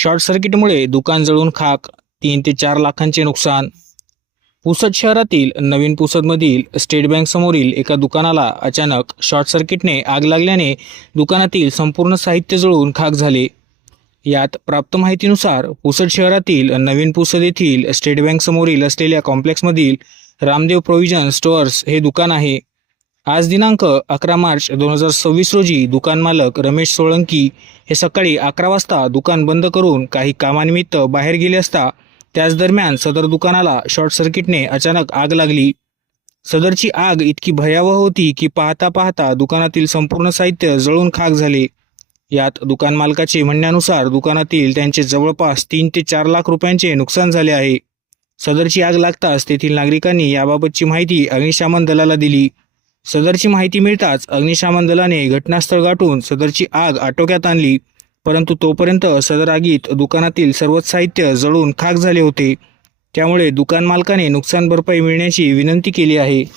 Short सर्किटमुळे दुकान जळून खाक, 3 ते 4 लाखांचे नुकसान. पुसद शहरातील नवीन पुसदमधील स्टेट बँक समोरील एका दुकानाला अचानक शॉर्ट सर्किटने आग लागल्याने दुकानातील संपूर्ण साहित्य जळून खाक झाले. यात प्राप्त माहितीनुसार पुसद शहरातील नवीन पुसद येथील स्टेट बँक समोरील असलेल्या कॉम्प्लेक्समधील रामदेव प्रोव्हिजन स्टोअर्स हे दुकान आहे. आज दिनांक 11 मार्च 2026 रोजी दुकान मालक रमेश सोळंकी हे सकाळी 11 वाजता दुकान बंद करून काही कामानिमित्त बाहेर गेले असता त्याच दरम्यान सदर दुकानाला शॉर्ट सर्किटने अचानक आग लागली. सदरची आग इतकी भयावह होती की पाहता पाहता दुकानातील संपूर्ण साहित्य जळून खाक झाले. यात दुकान मालकाचे म्हणण्यानुसार दुकानातील त्यांचे जवळपास 3 ते 4 लाख रुपयांचे नुकसान झाले आहे. सदरची आग लागताच तेथील नागरिकांनी याबाबतची माहिती अग्निशमन दलाला दिली. सदरची माहिती मिळताच अग्निशमन दलाने घटनास्थळ गाठून सदरची आग आटोक्यात आणली, परंतु तोपर्यंत सदर आगीत दुकानातील सर्वच साहित्य जळून खाक झाले होते. त्यामुळे दुकान मालकाने नुकसान भरपाई मिळण्याची विनंती केली आहे.